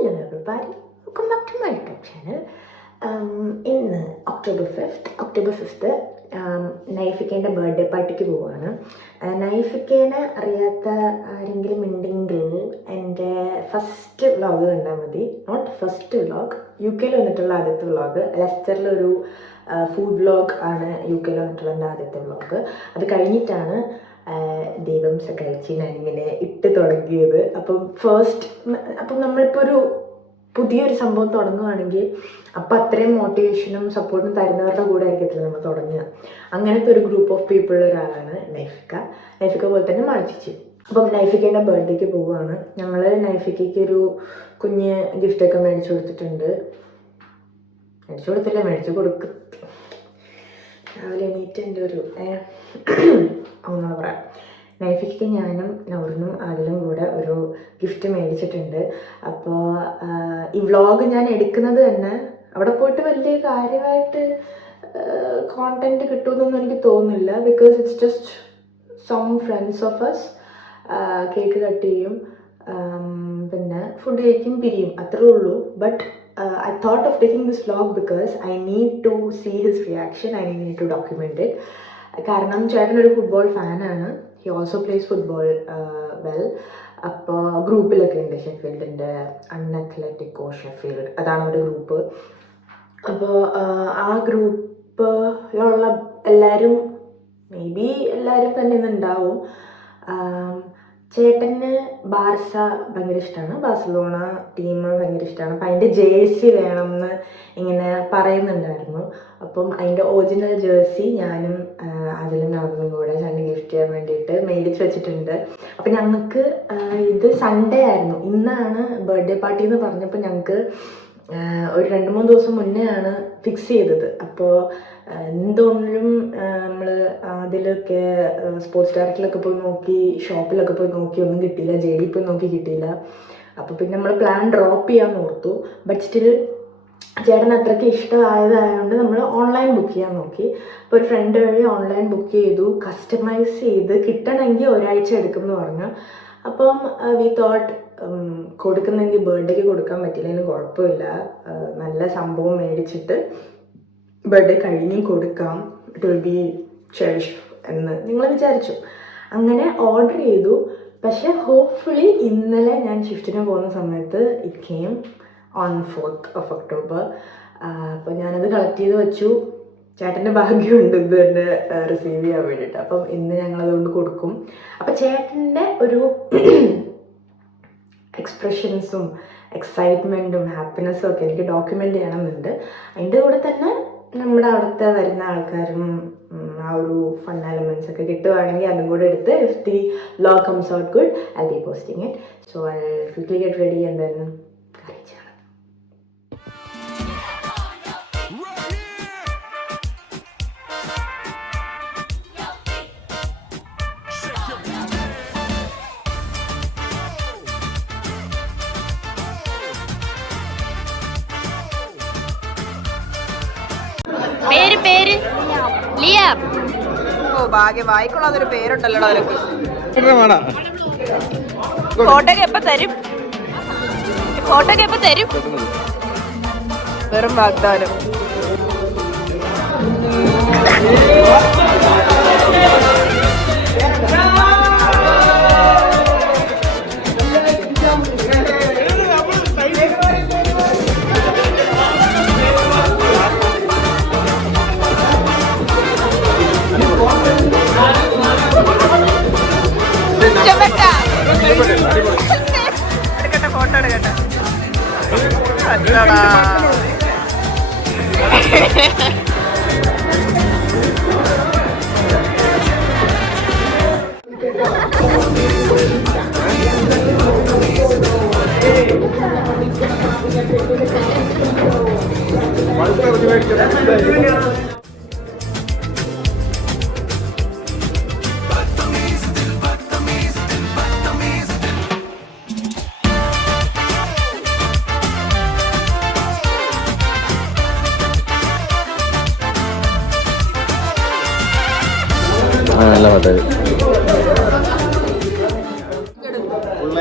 Hello everybody, welcome back to my YouTube channel. ഇന്ന് October 5th നൈഫിക്കേൻ്റെ birthday പാർട്ടിക്ക് പോവുകയാണ്. നൈഫിക്കേനെ അറിയാത്ത ആരെങ്കിലും ഉണ്ടെങ്കിൽ എൻ്റെ ഫസ്റ്റ് വ്ളോഗ് കണ്ടാൽ മതി. നോട്ട് ഫസ്റ്റ് വ്ളോഗ്, UK വന്നിട്ടുള്ള ആദ്യത്തെ വ്ളോഗ്. ലെസ്റ്ററിലൊരു ഫുഡ് വ്ളോഗ് ആണ് UK വന്നിട്ടുള്ള എൻ്റെ ആദ്യത്തെ വ്ളോഗ്. അത് കഴിഞ്ഞിട്ടാണ് ദൈവം സഹായിച്ച് ഞാനിങ്ങനെ ഇട്ട് തുടങ്ങിയത്. അപ്പം നമ്മളിപ്പോൾ ഒരു പുതിയൊരു സംഭവം തുടങ്ങുകയാണെങ്കിൽ അപ്പം അത്രയും മോട്ടിവേഷനും സപ്പോർട്ടും തരുന്നവരുടെ കൂടെ ആയിരിക്കത്തില്ല നമ്മൾ തുടങ്ങുക. അങ്ങനത്തെ ഒരു ഗ്രൂപ്പ് ഓഫ് പീപ്പിളിൽ ഒരാളാണ് നൈഫിക്ക പോലെ തന്നെ മാർച്ചിച്ച്. അപ്പം നൈഫിക്കേൻ്റെ ബർത്ത്ഡേക്ക് പോവുകയാണ്. ഞങ്ങൾ നൈഫിക്കയ്ക്ക് ഒരു കുഞ്ഞ് ഗിഫ്റ്റൊക്കെ മേടിച്ചു കൊടുത്തിട്ടുണ്ട്. മേടിച്ചു കൊടുക്കും. രാവിലെ എണീറ്റ് എൻ്റെ ഒരു ഒന്നാ പറയാം. നൈഫിക്ക് ഞാനും നൗറിനും അതിലും കൂടെ ഒരു ഗിഫ്റ്റ് മേടിച്ചിട്ടുണ്ട്. അപ്പോൾ ഈ വ്ളോഗ് ഞാൻ എടുക്കുന്നത് തന്നെ അവിടെ പോയിട്ട് വലിയ കാര്യമായിട്ട് കോണ്ടൻറ്റ് കിട്ടുമെന്നൊന്നും എനിക്ക് തോന്നുന്നില്ല. Because it's just some friends of us. Cake cut ചെയ്യും, പിന്നെ ഫുഡ് കഴിക്കും, പിരിയും, അത്രേ ഉള്ളൂ. But I thought of taking this vlog because I need to see his reaction. I need to document it. കാരണം ചേട്ടൻ ഒരു ഫുട്ബോൾ ഫാനാണ്. He also place football well. അപ്പോൾ ഗ്രൂപ്പിലൊക്കെ ഉണ്ട്, ഷെഫീൽഡിൻ്റെ അൺഅത്ലറ്റിക്കോ ഷെഫീൽഡ്, അതാണ് ഒരു ഗ്രൂപ്പ്. അപ്പോൾ ആ ഗ്രൂപ്പിലുള്ള എല്ലാവരും മേ ബി എല്ലാവരും തന്നെ ഇന്നുണ്ടാവും. ചേട്ടന് ബാർസ ഭയങ്കര ഇഷ്ടമാണ്, ബാഴ്സലോണ ടീം ഭയങ്കര ഇഷ്ടമാണ്. അപ്പം അതിൻ്റെ ജേഴ്സി വേണമെന്ന് ഇങ്ങനെ പറയുന്നുണ്ടായിരുന്നു. അപ്പം അതിൻ്റെ ഒറിജിനൽ ജേഴ്സി ഞാനും അതിലും നടന്നും കൂടെ ചേട്ടന് ഗിഫ്റ്റ് ചെയ്യാൻ വേണ്ടിയിട്ട് മേടിച്ച് വെച്ചിട്ടുണ്ട്. അപ്പം ഞങ്ങൾക്ക് ഇത് സൺഡേ ആയിരുന്നു. ഇന്നാണ് ബർത്ത്ഡേ പാർട്ടി എന്ന് പറഞ്ഞപ്പോൾ ഞങ്ങൾക്ക് ഒരു 2-3 ദിവസം മുന്നേ ആണ് ഫിക്സ് ചെയ്തത്. അപ്പോൾ എന്തുകൊണ്ടും നമ്മൾ അതിലൊക്കെ സ്പോർട്സ് ഡയറക്റ്റിലൊക്കെ പോയി നോക്കി, ഷോപ്പിലൊക്കെ പോയി നോക്കി, ഒന്നും കിട്ടിയില്ല. JD പോയി നോക്കി കിട്ടിയില്ല. അപ്പോൾ പിന്നെ നമ്മൾ പ്ലാൻ ഡ്രോപ്പ് ചെയ്യാമെന്ന് ഓർത്തു. ബട്ട് സ്റ്റിൽ ചേട്ടൻ അത്രയ്ക്ക് ഇഷ്ടമായതായതുകൊണ്ട് നമ്മൾ ഓൺലൈൻ ബുക്ക് ചെയ്യാൻ നോക്കി. അപ്പോൾ ഒരു ഫ്രണ്ട് വഴി ഓൺലൈൻ ബുക്ക് ചെയ്തു. കസ്റ്റമൈസ് ചെയ്ത് കിട്ടണമെങ്കിൽ ഒരാഴ്ച എടുക്കും എന്ന് പറഞ്ഞു. അപ്പം വി തോട്ട് കൊടുക്കുന്നെങ്കിൽ ബർത്ത്ഡേക്ക് കൊടുക്കാൻ പറ്റില്ലെങ്കിലും കുഴപ്പമില്ല, നല്ല സംഭവം മേടിച്ചിട്ട് ബർത്ത്ഡേ കഴിഞ്ഞും കൊടുക്കാം, ഇറ്റ് വിൽ ബി ചെറിഷ് എന്ന് നിങ്ങൾ വിചാരിച്ചു. അങ്ങനെ ഓർഡർ ചെയ്തു. പക്ഷേ ഹോപ്പ്ഫുള്ളി ഇന്നലെ ഞാൻ ഷിഫ്റ്റിന് പോകുന്ന സമയത്ത് it came on 4th of October. അപ്പോൾ ഞാനത് കളക്ട് ചെയ്ത് വെച്ചു. ചേട്ടൻ്റെ ഭാഗ്യമുണ്ട് ഇത് തന്നെ റിസീവ് ചെയ്യാൻ വേണ്ടിയിട്ട്. അപ്പം ഇന്ന് ഞങ്ങളതുകൊണ്ട് കൊടുക്കും. അപ്പം ചേട്ടൻ്റെ ഒരു എക്സ്പ്രഷൻസും എക്സൈറ്റ്മെൻറ്റും ഹാപ്പിനെസ്സും ഒക്കെ എനിക്ക് ഡോക്യുമെൻ്റ് ചെയ്യണമെന്നുണ്ട്. അതിൻ്റെ കൂടെ തന്നെ നമ്മുടെ അവിടുത്തെ വരുന്ന ആൾക്കാരും ആ ഒരു ഫൺ എലമെൻറ്റ്സ് ഒക്കെ കിട്ടുവാണെങ്കിൽ അതും കൂടെ എടുത്ത് if the vlog comes out good I be posting it. So I quickly get ready and then അറിയിച്ചാണ്. പേര് ലിയാം. ഓ ഭാഗ്യം, വായിക്കൊള്ളാതൊരു പേരുണ്ടല്ലോ അവർക്ക്. ഫോട്ടോക്ക് എപ്പോ തരും? വെറും വാഗ്ദാനം. എടുക്കട്ടെ, ഫോട്ടോ എടുക്കട്ടെ. അല്ലടാ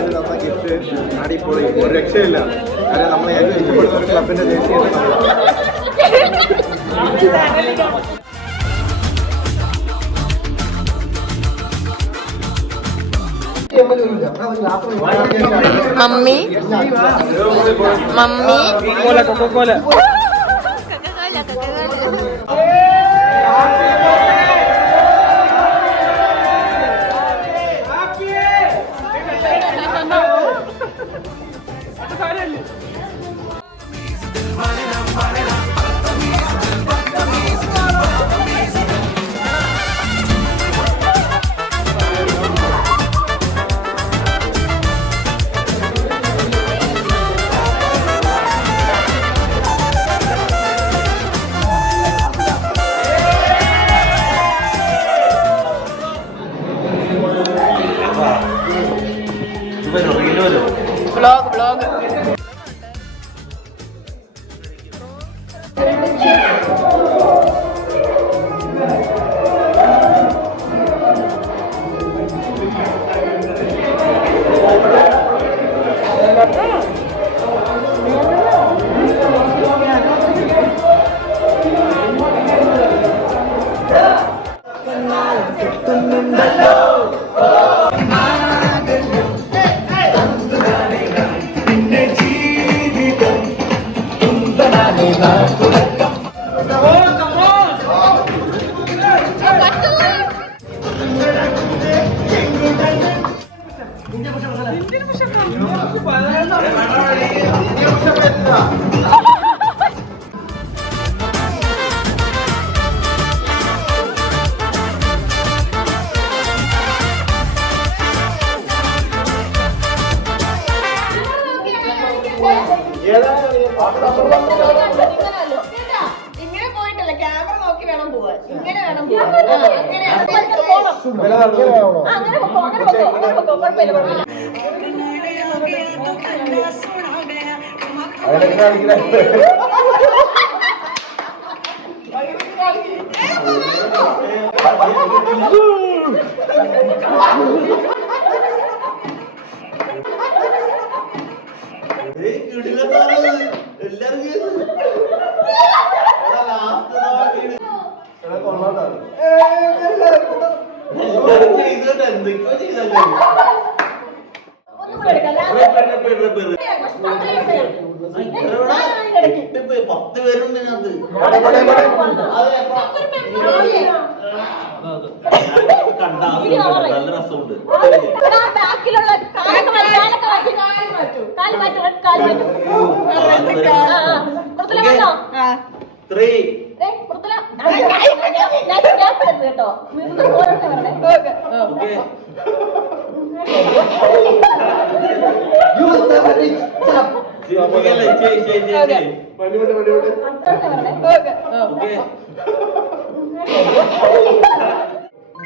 നല്ല പാട്ടായി. അടിപൊളി, ഒരു രക്ഷയില്ല. കുഴപ്പമില്ല. കാരണം നമ്മൾ ഏറ്റവും ഇഷ്ടപ്പെടുന്ന ഒരു ക്ലബിന്റെ ജേഴ്സി മമ്മി മമ്മി കൊക്കോല വ്ലോഗ് ഇങ്ങനെ പോയിട്ടല്ല, ക്യാമറ നോക്കി വേണം പോവാൻ. ഇങ്ങനെ വേണം പോവാൻ. നല്ല രസമുണ്ട്.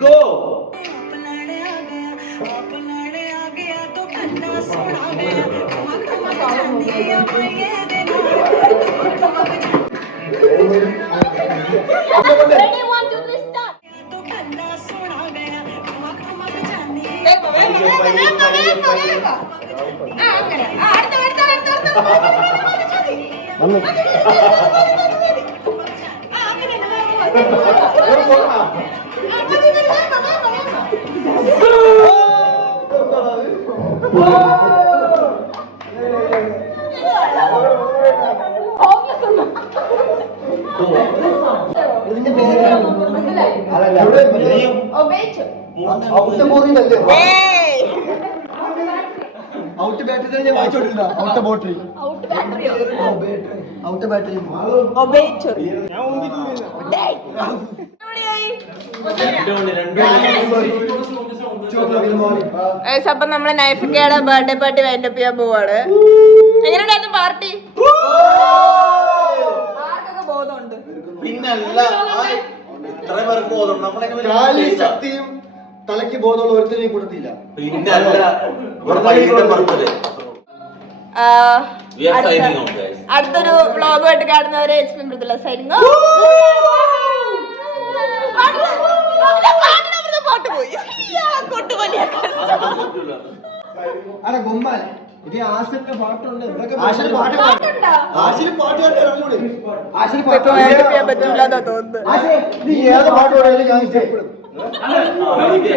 Go! Ready, 1, 2, 3, start. Out battery ഞാൻ വായിച്ചോണ്ടിരുന്ന ഔട്ട് ബോട്ടറി ഔട്ട് ബാറ്ററി അപ്പൊ നമ്മള് നൈഫിക്കയുടെ ബർത്ത്ഡേ പാർട്ടി വൈൻഡപ്പ് ചെയ്യാൻ പോവാണ്. എങ്ങനെയുണ്ടായിരുന്നു പാർട്ടി? ആർക്കൊക്കെ ബോധമുണ്ട്? പിന്നല്ല, ഇത്ര പേർക്ക് ബോധം. കാലി ശക്തിയും തലയ്ക്ക് ബോധമുള്ള ഒരുത്തരെയും കൊടുത്തില്ല. പിന്നല്ല, ഇവിടെ വൈകിട്ട് പുറത്തത്. അടുത്തൊരു വ്ളോഗുമായിട്ട് കാണുന്നവരെ സൈനിങ്. പാട്ട് പോയി. അടെ ഗുമ്മാൻ ഇത് ആശിന്റെ പാട്ടുണ്ട് ഇവരൊക്കെ പാട്ടുണ്ടോ? ആശിന് പാട്ടുകാരുടെ ഇറങ്ങൂടെ ആശിന് ഇപ്പൊ വൈൻഡപ്പ് ചെയ്യാൻ പറ്റൂലെന്നാ തോന്നുന്നത്. ആശേ നീ ഏത് പാട്ട് പാടിയാലും ഞാൻ ഇഷ്ടപ്പെടും ആ, ഇത്